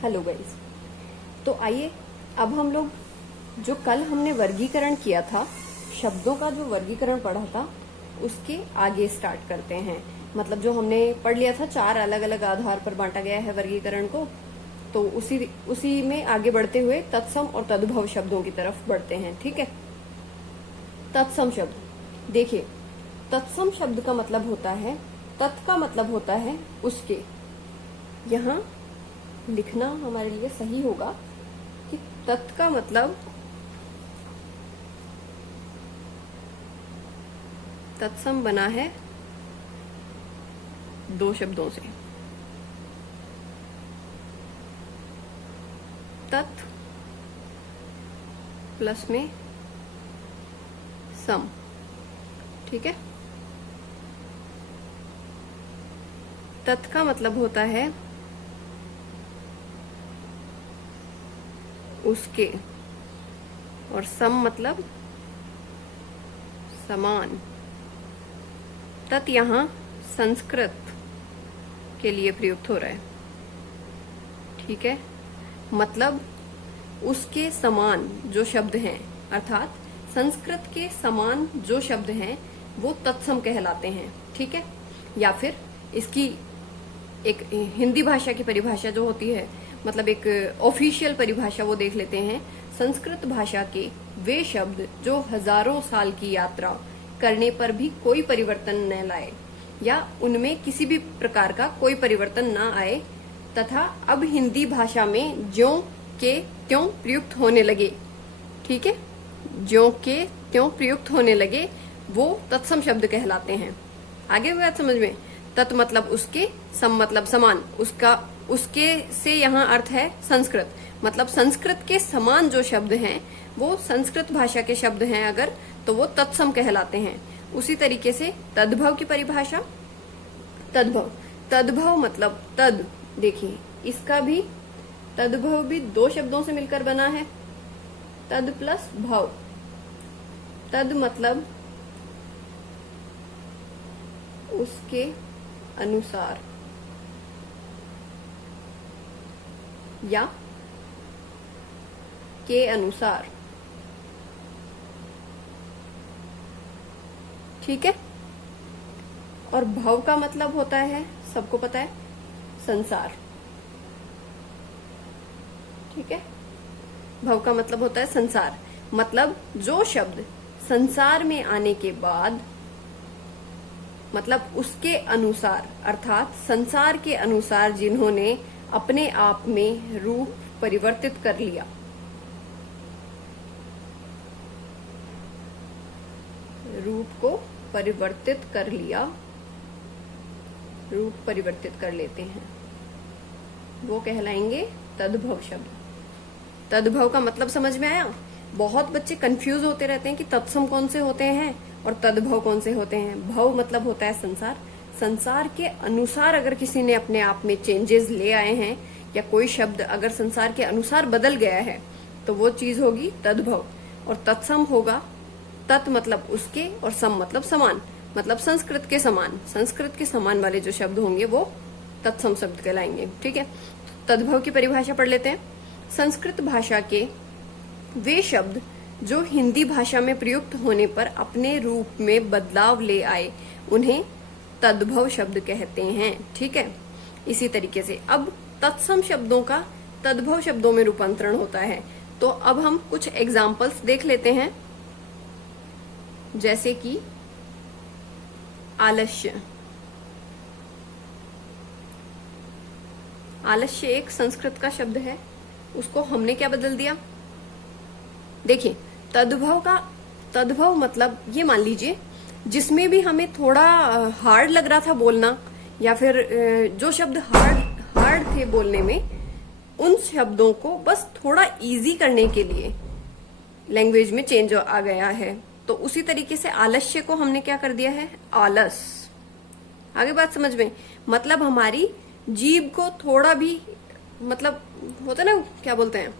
Hello guys. तो आइए अब हम लोग जो कल हमने वर्गीकरण किया था, शब्दों का जो वर्गीकरण पढ़ा था, उसके आगे स्टार्ट करते हैं। मतलब जो हमने पढ़ लिया था, 4 अलग अलग आधार पर बांटा गया है वर्गीकरण को। तो उसी में आगे बढ़ते हुए तत्सम और तद्भव शब्दों की तरफ बढ़ते हैं। ठीक है। तत्सम शब्द देखिए, तत्सम शब्द का मतलब होता है, तत् का मतलब होता है उसके। यहाँ लिखना हमारे लिए सही होगा कि तत् का मतलब, तत्सम बना है 2 शब्दों से, तत् प्लस में सम। ठीक है। तत् का मतलब होता है उसके, और सम मतलब समान। तत् यहाँ संस्कृत के लिए प्रयुक्त हो रहा है। ठीक है। मतलब उसके समान जो शब्द हैं, अर्थात संस्कृत के समान जो शब्द हैं वो तत्सम कहलाते हैं। ठीक है। या फिर इसकी एक हिंदी भाषा की परिभाषा जो होती है, मतलब एक ऑफिशियल परिभाषा, वो देख लेते हैं। संस्कृत भाषा के वे शब्द जो हजारों साल की यात्रा करने पर भी कोई परिवर्तन न लाए या उनमें किसी भी प्रकार का कोई परिवर्तन न आए तथा अब हिंदी भाषा में ज्यों के त्यों प्रयुक्त होने लगे। ठीक है। ज्यों के त्यों प्रयुक्त होने लगे वो तत्सम शब्द कहलाते हैं। आगे बात समझ में। तत् मतलब उसके, सम मतलब समान। उसके से यहाँ अर्थ है संस्कृत, मतलब संस्कृत के समान जो शब्द हैं वो संस्कृत भाषा के शब्द हैं अगर, तो वो तत्सम कहलाते हैं। उसी तरीके से तद्भव की परिभाषा, तद्भव मतलब तद। देखिए, इसका भी तद्भव भी 2 शब्दों से मिलकर बना है, तद प्लस भव। तद मतलब उसके अनुसार या के अनुसार। ठीक है। और भव का मतलब होता है, सबको पता है, संसार। ठीक है। भव का मतलब होता है संसार, मतलब जो शब्द संसार में आने के बाद, मतलब उसके अनुसार, अर्थात संसार के अनुसार जिन्होंने अपने आप में रूप परिवर्तित कर लिया। रूप को परिवर्तित कर लिया, रूप परिवर्तित कर लेते हैं, वो कहलाएंगे तद्भव शब्द। तद्भव का मतलब समझ में आया? बहुत बच्चे कंफ्यूज होते रहते हैं कि तत्सम कौन से होते हैं और तद्भव कौन से होते हैं। भव मतलब होता है संसार। संसार के अनुसार अगर किसी ने अपने आप में चेंजेस ले आए हैं या कोई शब्द अगर संसार के अनुसार बदल गया है तो वो चीज होगी तद्भव। और तत्सम होगा, तत् मतलब उसके और सम मतलब समान, मतलब संस्कृत के समान। संस्कृत के समान वाले जो शब्द होंगे वो तत्सम शब्द कहलाएंगे। ठीक है। तद्भव की परिभाषा पढ़ लेते हैं। संस्कृत भाषा के वे शब्द जो हिंदी भाषा में प्रयुक्त होने पर अपने रूप में बदलाव ले आए उन्हें तद्भव शब्द कहते हैं। ठीक है। इसी तरीके से अब तत्सम शब्दों का तद्भव शब्दों में रूपांतरण होता है। तो अब हम कुछ एग्जाम्पल्स देख लेते हैं, जैसे कि आलस्य। आलस्य एक संस्कृत का शब्द है, उसको हमने क्या बदल दिया? देखिए, तद्भव मतलब ये मान लीजिए जिसमें भी हमें थोड़ा हार्ड लग रहा था बोलना, या फिर जो शब्द हार्ड थे बोलने में, उन शब्दों को बस थोड़ा इजी करने के लिए लैंग्वेज में चेंज आ गया है। तो उसी तरीके से आलस्य को हमने क्या कर दिया है? आलस। आगे बात समझ में। मतलब हमारी जीभ को थोड़ा भी, मतलब होता है ना, क्या बोलते हैं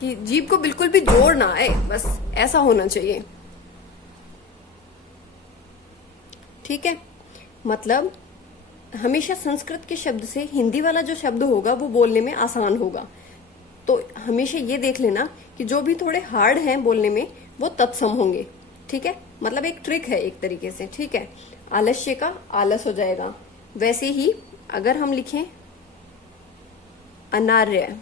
कि जीभ को बिल्कुल भी जोर ना आए, बस ऐसा होना चाहिए। ठीक है। मतलब हमेशा संस्कृत के शब्द से हिंदी वाला जो शब्द होगा वो बोलने में आसान होगा। तो हमेशा ये देख लेना कि जो भी थोड़े हार्ड हैं बोलने में वो तत्सम होंगे। ठीक है, मतलब एक ट्रिक है एक तरीके से। ठीक है, आलस्य का आलस हो जाएगा। वैसे ही अगर हम लिखें अनार्य,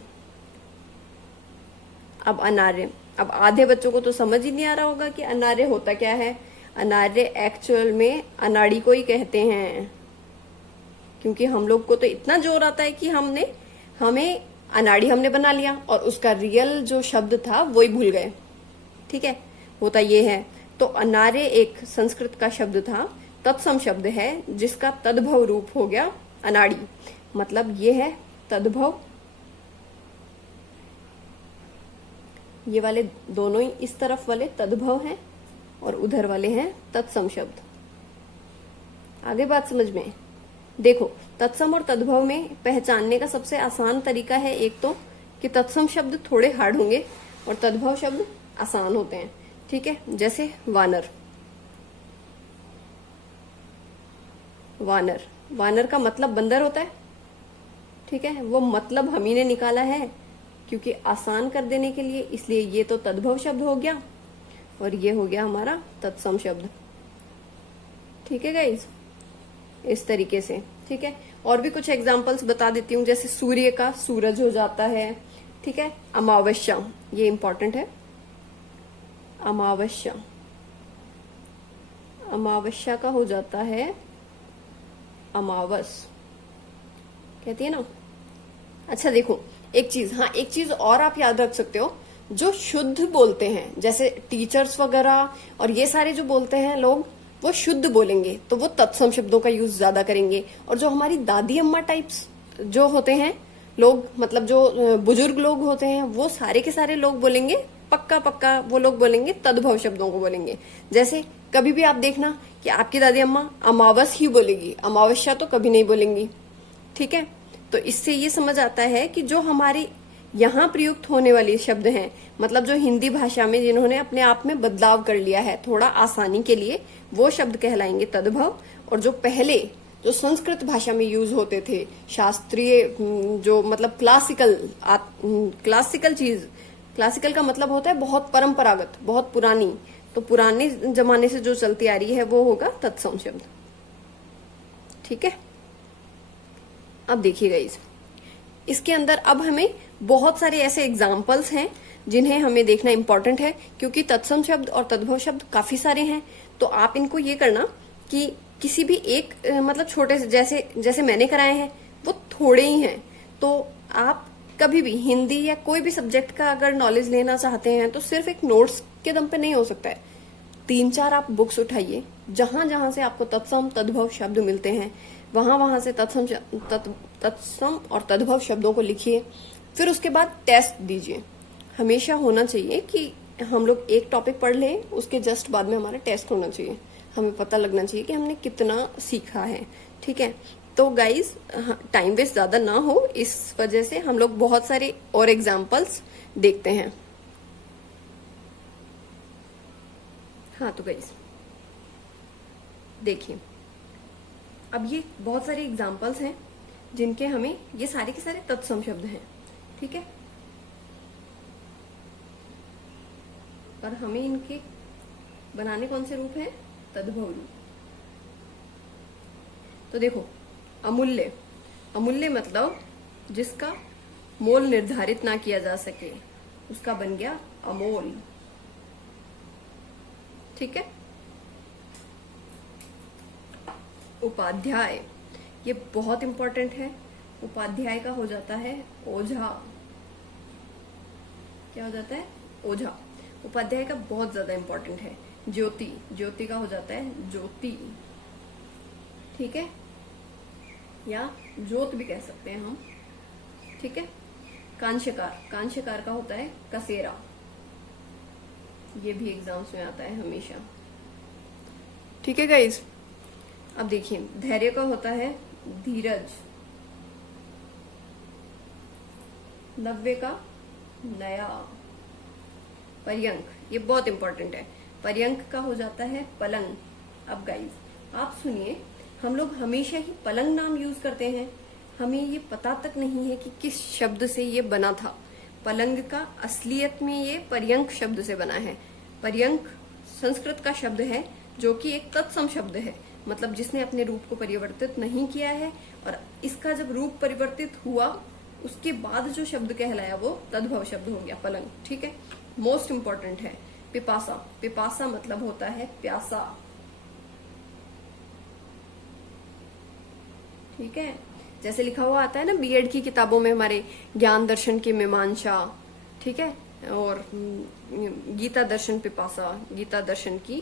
अब अनार्य, अब आधे बच्चों को तो समझ ही नहीं आ रहा होगा कि अनार्य होता क्या है। अनार्य एक्चुअल में अनाड़ी को ही कहते हैं, क्योंकि हम लोग को तो इतना जोर आता है कि हमें अनाड़ी हमने बना लिया और उसका रियल जो शब्द था वो ही भूल गए। ठीक है, होता ये है। तो अनार्य एक संस्कृत का शब्द था, तत्सम शब्द है जिसका तद्भव रूप हो गया अनाड़ी। मतलब ये है तद्भव, ये वाले दोनों ही इस तरफ वाले तद्भव हैं और उधर वाले हैं तत्सम शब्द। आगे बात समझ में। देखो, तत्सम और तद्भव में पहचानने का सबसे आसान तरीका है एक तो कि तत्सम शब्द थोड़े हार्ड होंगे और तद्भव शब्द आसान होते हैं। ठीक है, जैसे वानर। वानर, वानर का मतलब बंदर होता है। ठीक है, वो मतलब हम ही ने निकाला है क्योंकि आसान कर देने के लिए, इसलिए ये तो तद्भव शब्द हो गया और ये हो गया हमारा तत्सम शब्द। ठीक है गाइस, इस तरीके से। ठीक है, और भी कुछ एग्जांपल्स बता देती हूँ। जैसे सूर्य का सूरज हो जाता है। ठीक है, अमावस्या, ये इंपॉर्टेंट है। अमावस्या, अमावस्या का हो जाता है अमावस, कहती है ना। अच्छा देखो, एक चीज और आप याद रख सकते हो, जो शुद्ध बोलते हैं जैसे टीचर्स वगैरह और ये सारे जो बोलते हैं लोग, वो शुद्ध बोलेंगे तो वो तत्सम शब्दों का यूज ज्यादा करेंगे। और जो हमारी दादी अम्मा टाइप्स जो होते हैं लोग, मतलब जो बुजुर्ग लोग होते हैं, वो सारे के सारे लोग बोलेंगे पक्का वो लोग बोलेंगे तद्भव शब्दों को बोलेंगे। जैसे कभी भी आप देखना कि आपकी दादी अम्मा अमावस ही बोलेगी, अमावस्या तो कभी नहीं बोलेंगी। ठीक है, तो इससे ये समझ आता है कि जो हमारी यहाँ प्रयुक्त होने वाले शब्द हैं, मतलब जो हिंदी भाषा में जिन्होंने अपने आप में बदलाव कर लिया है थोड़ा आसानी के लिए, वो शब्द कहलाएंगे तद्भव। और जो पहले जो संस्कृत भाषा में यूज होते थे, शास्त्रीय जो मतलब क्लासिकल चीज, क्लासिकल का मतलब होता है बहुत परंपरागत, बहुत पुरानी, तो पुराने जमाने से जो चलती आ रही है वो होगा तत्सम शब्द। ठीक है, अब देखिएगा इसके अंदर अब हमें बहुत सारे ऐसे एग्जाम्पल्स हैं जिन्हें हमें देखना इंपॉर्टेंट है, क्योंकि तत्सम शब्द और तद्भव शब्द काफी सारे हैं। तो आप इनको ये करना कि किसी भी एक मतलब छोटे से, जैसे मैंने कराए हैं वो थोड़े ही हैं, तो आप कभी भी हिंदी या कोई भी सब्जेक्ट का अगर नॉलेज लेना चाहते हैं तो सिर्फ एक नोट्स के दम पे नहीं हो सकता है। 3-4 आप बुक्स उठाइए, जहां जहां से आपको तत्सम तद्भव शब्द मिलते हैं वहां से तत्सम और तद्भव शब्दों को लिखिए। फिर उसके बाद टेस्ट दीजिए। हमेशा होना चाहिए कि हम लोग एक टॉपिक पढ़ लें, उसके जस्ट बाद में हमारा टेस्ट होना चाहिए, हमें पता लगना चाहिए कि हमने कितना सीखा है। ठीक है, तो गाइज टाइम वेस्ट ज्यादा ना हो, इस वजह से हम लोग बहुत सारे और एग्जाम्पल्स देखते हैं। हाँ तो गाइज देखिए, अब ये बहुत सारे एग्जाम्पल्स हैं जिनके हमें, ये सारे के सारे तत्सम शब्द हैं। ठीक है, और हमें इनके बनाने कौन से रूप हैं? तद्भव रूप। तो देखो, अमूल्य, अमूल्य मतलब जिसका मोल निर्धारित ना किया जा सके, उसका बन गया अमोल। ठीक है, उपाध्याय, ये बहुत इंपॉर्टेंट है। उपाध्याय का हो जाता है ओझा। क्या हो जाता है? ओझा। उपाध्याय का बहुत ज्यादा इंपॉर्टेंट है। ज्योति, ज्योति का हो जाता है ज्योति। ठीक है, या ज्योत भी कह सकते हैं हम। ठीक है, कांशकार, कांशकार का होता है कसेरा। ये भी एग्जाम्स में आता है हमेशा। ठीक है गाइज, अब देखिए, धैर्य का होता है धीरज। नव्य का नया। पर्यंक, ये बहुत इंपॉर्टेंट है। पर्यंक का हो जाता है पलंग। अब गाइज आप सुनिए हम लोग हमेशा ही पलंग नाम यूज करते हैं, हमें ये पता तक नहीं है कि किस शब्द से ये बना था। पलंग का असलियत में ये पर्यंक शब्द से बना है। पर्यंक संस्कृत का शब्द है जो कि एक तत्सम शब्द है, मतलब जिसने अपने रूप को परिवर्तित नहीं किया है, और इसका जब रूप परिवर्तित हुआ उसके बाद जो शब्द कहलाया वो तद्भव शब्द हो गया पलंग। ठीक है, मोस्ट इंपॉर्टेंट है पिपासा। पिपासा मतलब होता है प्यासा। ठीक है, जैसे लिखा हुआ आता है ना बीएड की किताबों में हमारे, ज्ञान दर्शन की मीमांसा, ठीक है, और गीता दर्शन पिपासा, गीता दर्शन की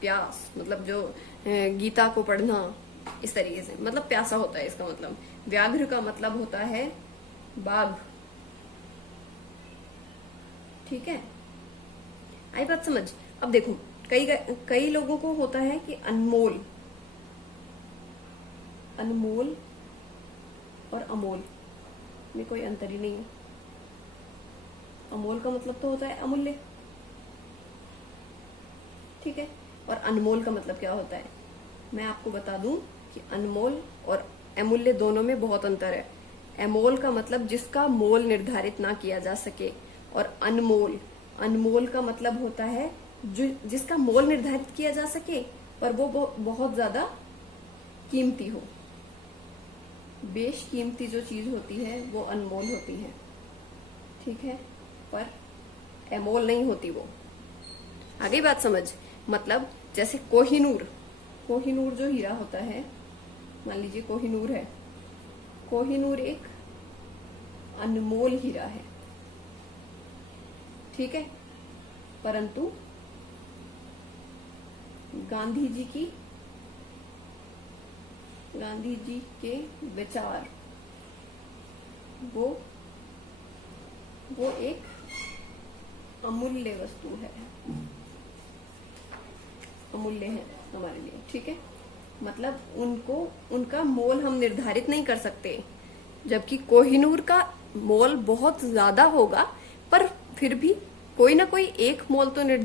प्यास, मतलब जो गीता को पढ़ना, इस तरीके से मतलब प्यासा होता है इसका मतलब। व्याघ्र का मतलब होता है बाघ। ठीक है, आई बात समझ। अब देखो कई लोगों को होता है कि अनमोल, अनमोल और अमोल में कोई अंतर ही नहीं है। अमोल का मतलब तो होता है अमूल्य, ठीक है, और अनमोल का मतलब क्या होता है? मैं आपको बता दूं कि अनमोल और अमूल्य दोनों में बहुत अंतर है। अमोल का मतलब जिसका मोल निर्धारित ना किया जा सके, और अनमोल, अनमोल का मतलब होता है जिसका मोल निर्धारित किया जा सके पर वो बहुत ज्यादा कीमती हो। बेशकीमती जो चीज होती है वो अनमोल होती है, ठीक है, पर अमोल नहीं होती वो। आगे बात समझ। मतलब जैसे कोहिनूर, कोहिनूर जो हीरा होता है, मान लीजिए कोहिनूर है, कोहिनूर एक अनमोल हीरा है, ठीक है, परंतु गांधी जी के विचार वो एक अमूल्य वस्तु है, अमूल्य है हमारे लिए, ठीक है। मतलब उनका मोल हम निर्धारित नहीं कर सकते, जबकि कोहिनूर का मोल बहुत ज्यादा होगा, पर फिर भी कोई ना कोई एक मोल तो निर्धारित